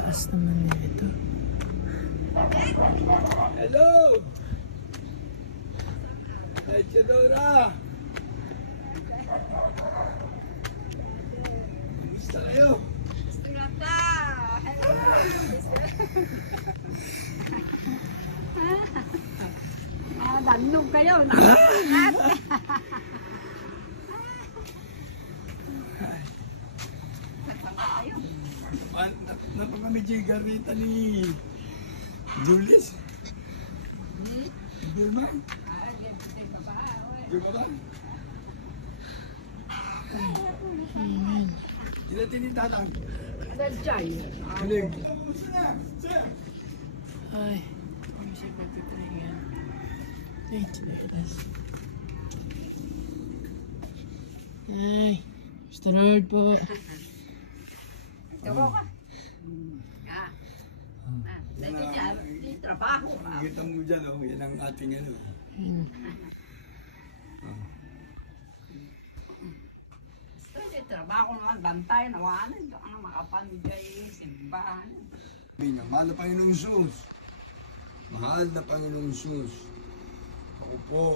Taas naman nito. Hello! Leche-dora! Kamusta kayo? Danog kayo. Napakamijigar rita ni Julius. Hindi ba? Di ba ba? Ilan tinitatang? Daljay. Galing. Ay, kung siya pagpipringan. Ay, tinatas. Ay, Mr. Lord po. Ito ka. Dito dyan, yung trabaho. Kita mo dyan, oh, yan ang ating ano. Ayun. Ito yung trabaho naman, bantay, nawanan. Ito ang makapanjay, simbahan. Sabi niya, mahal na Panginoong Sus. Mahal na Panginoong Sus. Ako po,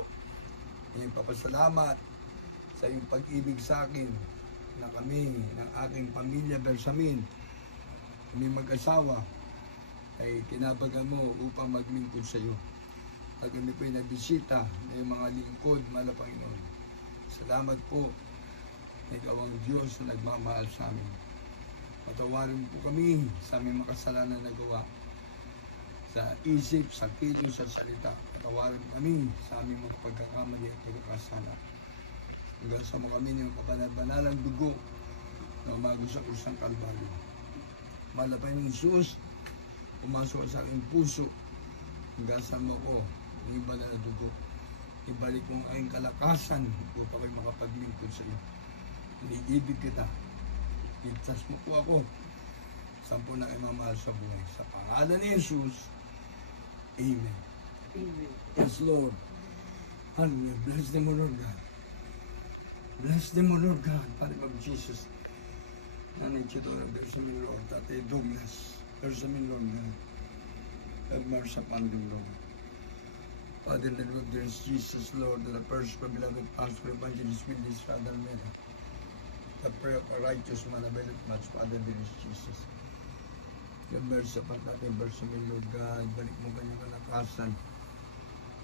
ay papasalamat sa iyong pag-ibig sa akin na kami, ng aking pamilya Bersamin, kami mag-asawa, ay kinabagan mo upang maglingkod sa iyo. At kami po ay nabisita na yung mga lingkod, mahal na Panginoon. Salamat po na ikaw ang Diyos na nagmamahal sa amin. Patawarin po kami sa aming makasalanan na gawa. Sa isip, sa kilos, sa salita. Patawarin kami sa aming mga pagkakamali at pagkakasala. Hanggang sa mga kami ng kabanal-banalang dugo na umago sa kusang Kalbaryo. Mahal na Panginoon Jesus, pumasok sa aking puso. Hanggang sa mo ko, ang iba na dugo. Ibalik mo ang aking kalakasan upang kayo makapaglingkod sa iyo. Iniibig kita. Ligtas mo po ako. Sampo na kayo mamahal sa buhay. Sa pangalan ni Jesus, Amen. Yes, Lord. Hallelujah. Bless them, O Lord God. Bless them, O Lord God. Father of Jesus. Nanay Chidora, Bersamin, Lord. Tatay Douglas. Bersamin, Lord God. Have mercy upon them, Lord. Father, in the name of Jesus, Lord, the first beloved pastor, evangelist, Willis, Father, Mera. The prayer of a righteous man availeth much, Father, there is Jesus. Have mercy upon natin, Bersamin, Lord God. Balik mo kanyang kalakasan.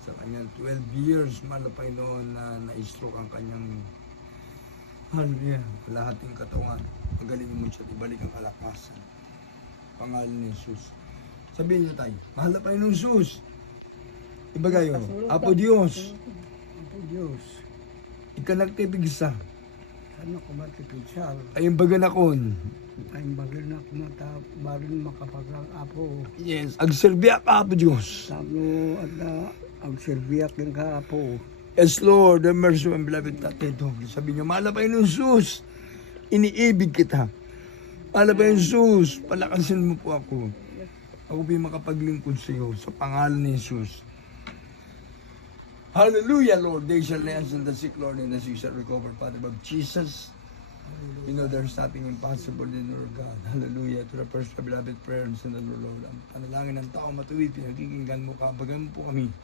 Sa kanyang 12 years, mahal na Panginoon, na na-stroke ang kanyang hallelujah, lahating katawan. Pagalingin mo siya, ibalik ang kalakasan. Pangalan ni Jesus. Sabihin niyo tayo, mahal na Panginoon Jesus. Iba kayo, Apo Diyos. Apo Diyos, Ika nagtibigsa. ano ko matipitsal? Ayong baganakon. Ay bagay na kumata, barin makapagang apo. Yes, agserbiya ka, Apo Diyos. Sabno at ang serbiyak ng ka apo. Yes, Lord, the mercy and beloved Tatay Dog. Sabi niyo, mahal na Panginoon Jesus. Iniibig kita. Mahal na Panginoon Jesus, palakasin mo po ako. Ako po'y makapaglingkod sa iyo sa pangalan ni Jesus. Hallelujah, Lord. They shall lay hands on the sick, Lord, and the sick shall recover. Father of Jesus, you know there's nothing impossible in your God. Hallelujah. To the first beloved prayers in the Lord. Ang panalangin ng tao matuwid, pinagkikinggan mo, kabagan mo po kami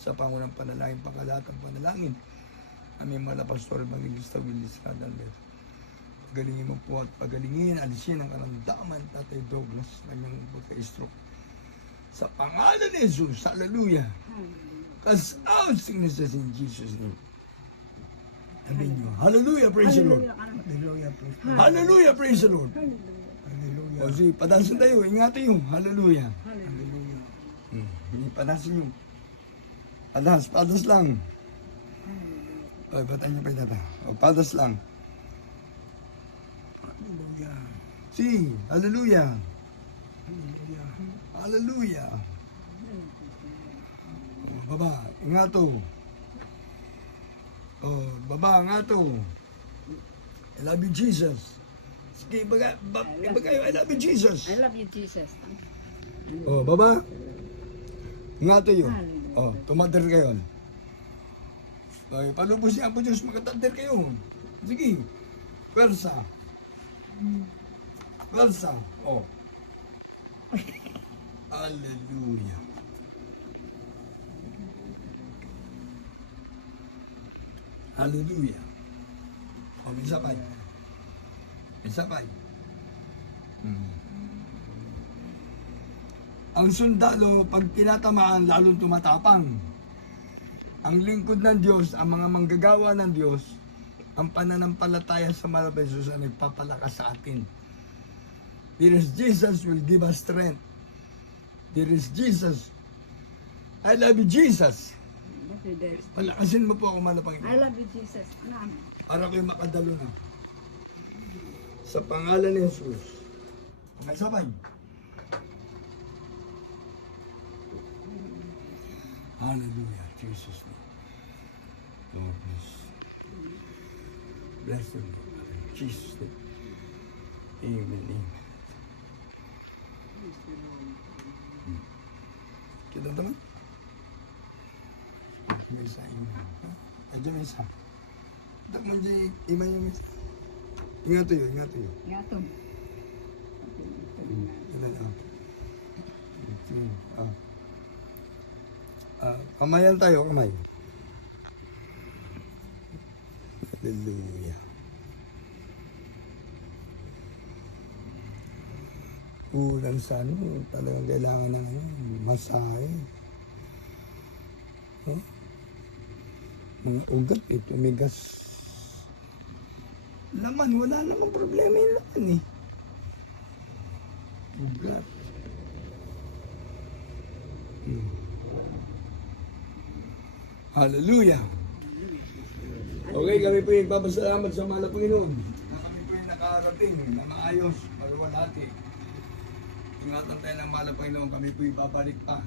sa pangunang panalangin, pangkalatang panalangin. Aming mga pastor, magigista, Willis, Radalmer. Pagalingin mo po at pagalingin, alisin ang karamdaman, Tatay Douglas, kanyang pagka-stroke. Sa pangalan ni Jesus, hallelujah. Cast out sicknesses in Jesus' name. Sabihin nyo, hallelujah, praise the Lord. Hallelujah, praise the Lord. Hallelujah, praise the Lord. Hallelujah. O sige, padansin tayo, ingatan nyo, hallelujah. Hallelujah. Hindi, padansin nyo. Padas lang. O, batan nyo pa yung tata. O, padas lang. Hallelujah. Si, hallelujah. Hallelujah. Hallelujah. O, baba, ingato. O, baba, ingato. I love you, Jesus. Sige, iba kayo, I love you, Jesus. I love you, Jesus. O, baba. Ingato yun. O, tumater kayo. O, palubos niya po Diyos, makatater kayo. Sige, pwersa. Pwersa. O. Hallelujah. Hallelujah. O, may sabay. May sabay. Ang sundalo, pag tinatamaan, lalong tumatapang. Ang lingkod ng Diyos, ang mga manggagawa ng Diyos, ang pananampalataya sa mahal na Jesus ang nagpapalakas sa atin. There is Jesus will give us strength. There is Jesus. I love you, Jesus. Palakasin mo po ako, mahal na Panginoon. I love you, Jesus. Amen. Para kayo makadalo na. Sa pangalan ni Jesus. May sabay. Hallelujah. Jesus name. Lord, bless. Bless them. Jesus name. Amen. Amen. Kita teman? May isa iman. Adya may isa. Tak man di iman yung isa. Ingat yun, ingat yun. Yatom. Ilan kamayan tayo, kamay. Hallelujah. Kulang sa ano, talagang kailangan ng masahe. Mga ugat, tumigas. Laman, wala namang problema yung laman eh. Ugat. Hallelujah. Okay, kami po yung papasalamat sa mahal na Panginoon. Na kami po yung nakarating na maayos, maluwalhati. Ingatan tayo ng mahal na Panginoon, kami po yung babalik pa.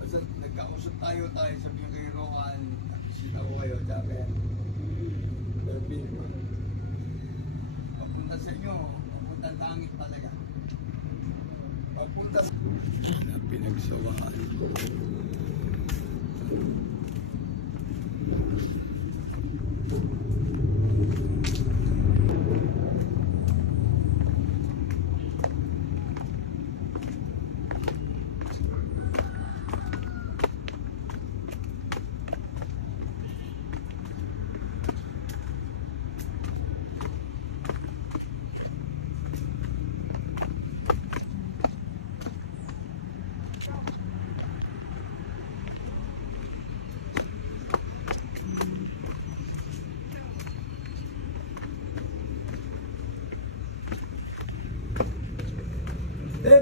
Basta nagkausap tayo sa kay Rohan, nakisita ko kayo, tsaka Berbil. Papunta sa inyo, papunta langit talaga. Papunta sa... Na pinagsawaan ko.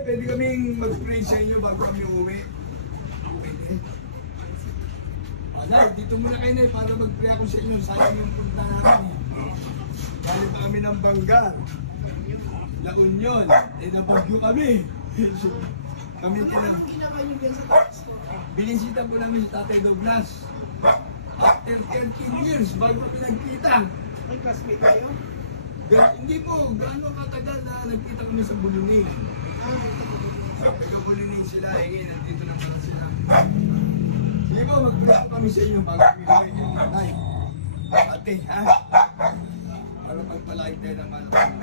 Pwede kaming mag-pray sa inyo bago kami uwi. Pwede. Nay, dito muna kayo, Nay, para mag-pray ako sa inyo. Sayang yung punta namin. Galing pa kami ng Bangar. La Union. Nabagyo kami. Kami binisita po namin si Tatay Douglas. After 13 years, bago kami nagkita. May classmate kayo? Hindi po, gaano katagal na nagkita kami sa Bulunig. Taga-Bulunig sila, nandito na pala sila. Sige po, mag-pray po kami sa inyo bago kami kayo kay Nanay. Ate, ha? Para pagpalain tayo ng malaking.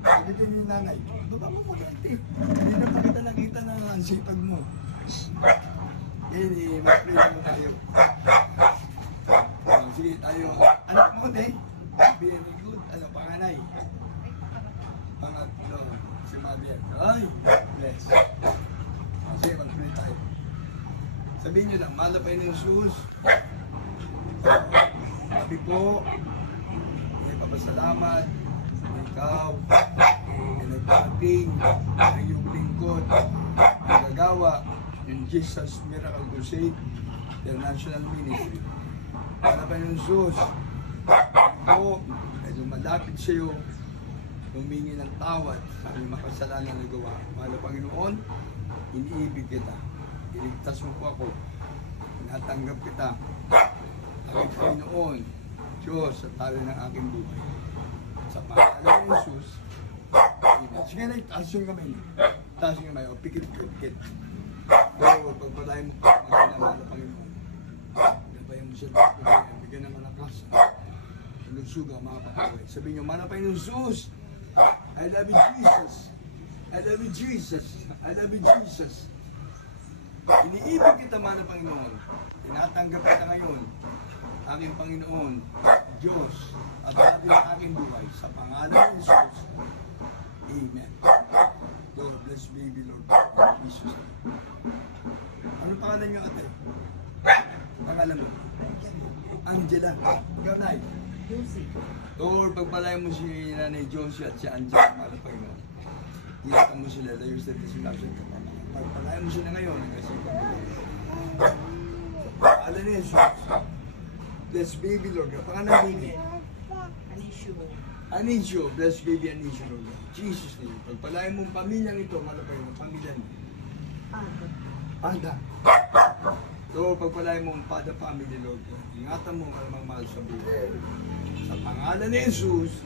Sabi ko yung Nanay, baba mo po ate. Hindi na pa kita nakita na ang sipag mo. Mag-pray mo tayo. Sige tayo. Anak mo, te? Very good. Ano, panganay? Pangatlo. Si Mabel. Ay, bless. Sige, mag-pray tayo. Sabihin nyo lang, mahal na Panginoon Jesus. Sabi po, may papasalamat, ikaw, may nagpating, ang iyong lingkod, ang gagawa, yung Jesus Miracle Crusade International Ministry. Mahal na Panginoon Jesus, po, medyo malapit sa iyo, humingi ng tawad sa aming makasalanan na gawa. Mahal na Panginoon, iniibig kita. Iligtas mo po ako. Natanggap kita. Aking Panginoon, Diyos, sa talo ng aking buhay. Sa pangalan ng Jesus, amen. Sige na, taas yung kamay. Taas yung kamay. O, pikit-pikit. O, pagpalain mo po, magkalaman na Panginoon. Gabayan mo siya, bigyan ng malakas. Nagsuga, mga papawin. Sabihin niyo, mana Panginoon Jesus, I love you, Jesus. I love you, Jesus. I love you, Jesus. Iniibig kita, mahal na Panginoon. Tinatanggap kita ngayon, aking Panginoon, Diyos, at Daddy ng aking buhay. Sa pangalan ng Jesus. Amen. Lord, bless baby, Lord. In Jesus' name. Ano pangalan niyo, ate? Pangalan mo? Angela. Ikaw, Nay. Lord, pagpalayan mo si Nanay Josie at si Angela, mahal na Panginoon. Ingatan mo sila, layo sa disinasyon ka. Pagpalayan mo sila ngayon, kasi pangalan ni Jesus. Bless baby, Lord. Ang pangalan ng baby? Anisyo. Bless baby Anisyo, Lord. Jesus name. Pagpalayan mo ang pamilyang ito, mahal na Panginoon, pamilya niyo. Pada. Lord, pagpalayan mo ang Pada family, Lord. Ingatan mo ang alamang mahal sa buhay. Sa pangalan ni Jesus,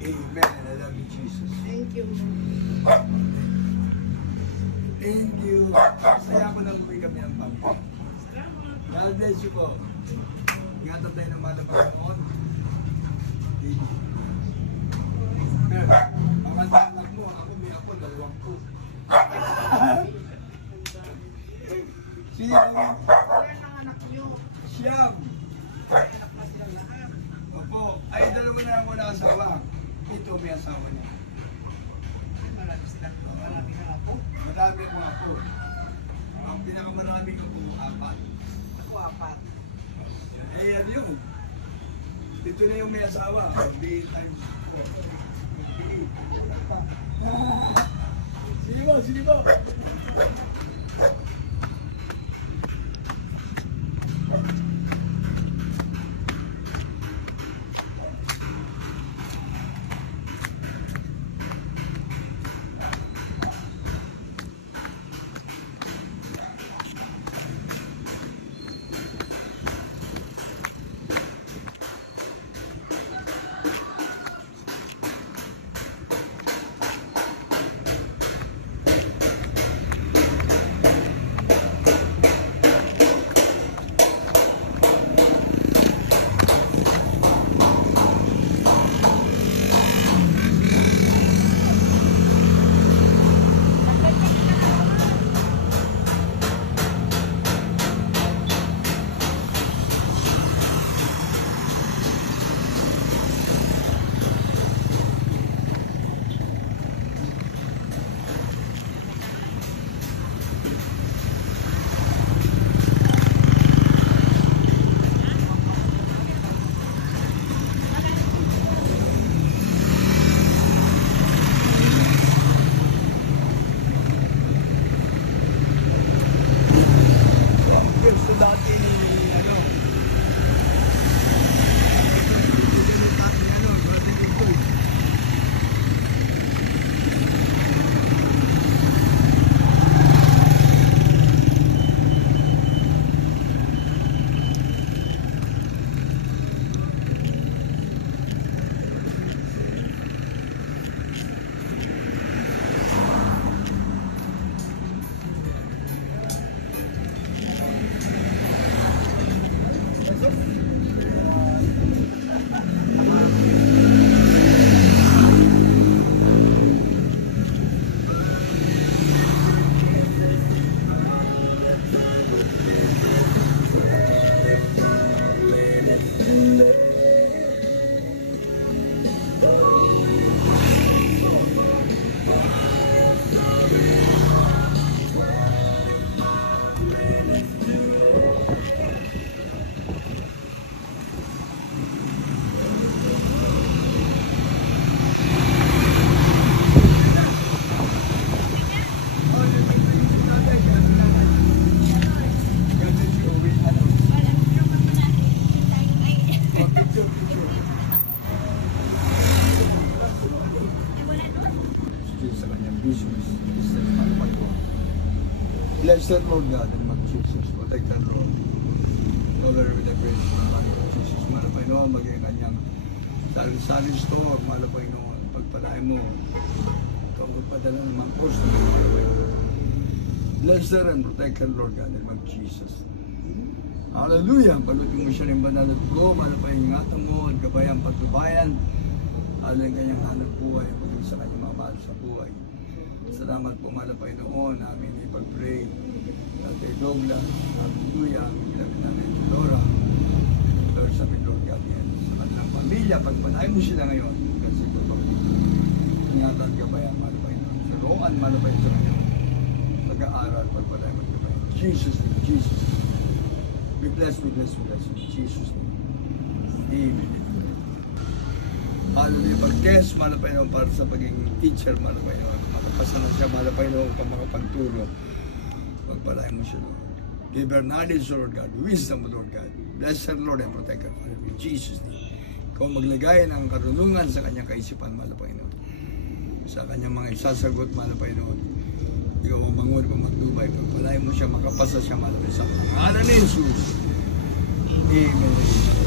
Amen. I love you, Jesus. Thank you. Thank you. Saya ko nang uwi kami ng pamilya. God bless you po. Ingatan tayo ng mahal na Panginoon. Thank you. Mga anak mo, ako may ako, 20. Siyam. Siyam. Opo. Ay, dalawa na ako na asawa. Ito may asawa niya. Marami ako ako. Ang pinakamarami ko po, 4. Ako apat. Eh, yan yun. Ito na yung may asawa. 8 times 4. Sige mo, sige mo. Gusto dati ni ano. Brother Victor. Sa kanyang business, sa pagpagawa. Bless the Lord God in the name of Jesus. Protect the Lord. Cover with the grace of the Lord Jesus. Mahal na Panginoon, maging kanyang sari-sari store. Mahal na Panginoon, pagpalain mo. Ikaw ang padala ng mga posto. Mahal na Panginoon. Bless the and protect the Lord God in the name of Jesus. Hallelujah! Palutin mo siya ng banal at go. Mahal na Panginoon, ingatan mo at gabayang patnubayan. Alam kanyang hanap buhay, paging sa kanyang mga mahal sa buhay. Salamat po, mahal na Panginoon, namin ipag-pray. Tatay Douglas, Tatay Luya, ilapit namin si Dora. Lord, sa amin, Lord God, yan. Sa kanilang pamilya, pagpanahin mo sila ngayon. Kasi ito po, ingatan ka ba yan, mahal na Panginoon. Sa Roan, mahal na Panginoon, sa ngayon. Pag-aaral, pagpanahin mo ka ba yan. Jesus name, Jesus name. Be blessed, be blessed, be blessed. In Jesus name. Amen. Hallelujah. Pag-test, mahal na Panginoon, para sa pagiging teacher, mahal na Panginoon. Makapasa na siya, mahal na Panginoon, kung makapagturo. Pagpalain mo siya, Lord. Give her knowledge, Lord God. Wisdom, Lord God. Bless her, Lord, and protect her. In Jesus' name. Ikaw maglagay ng karunungan sa kanyang kaisipan, mahal na Panginoon. Sa kanyang mga isasagot, mahal na Panginoon. Ikaw ang mangun, kung matubay. Pagpalain mo siya, makapasa siya, mahal na Panginoon. Sa pangalan ni Jesus. Amen.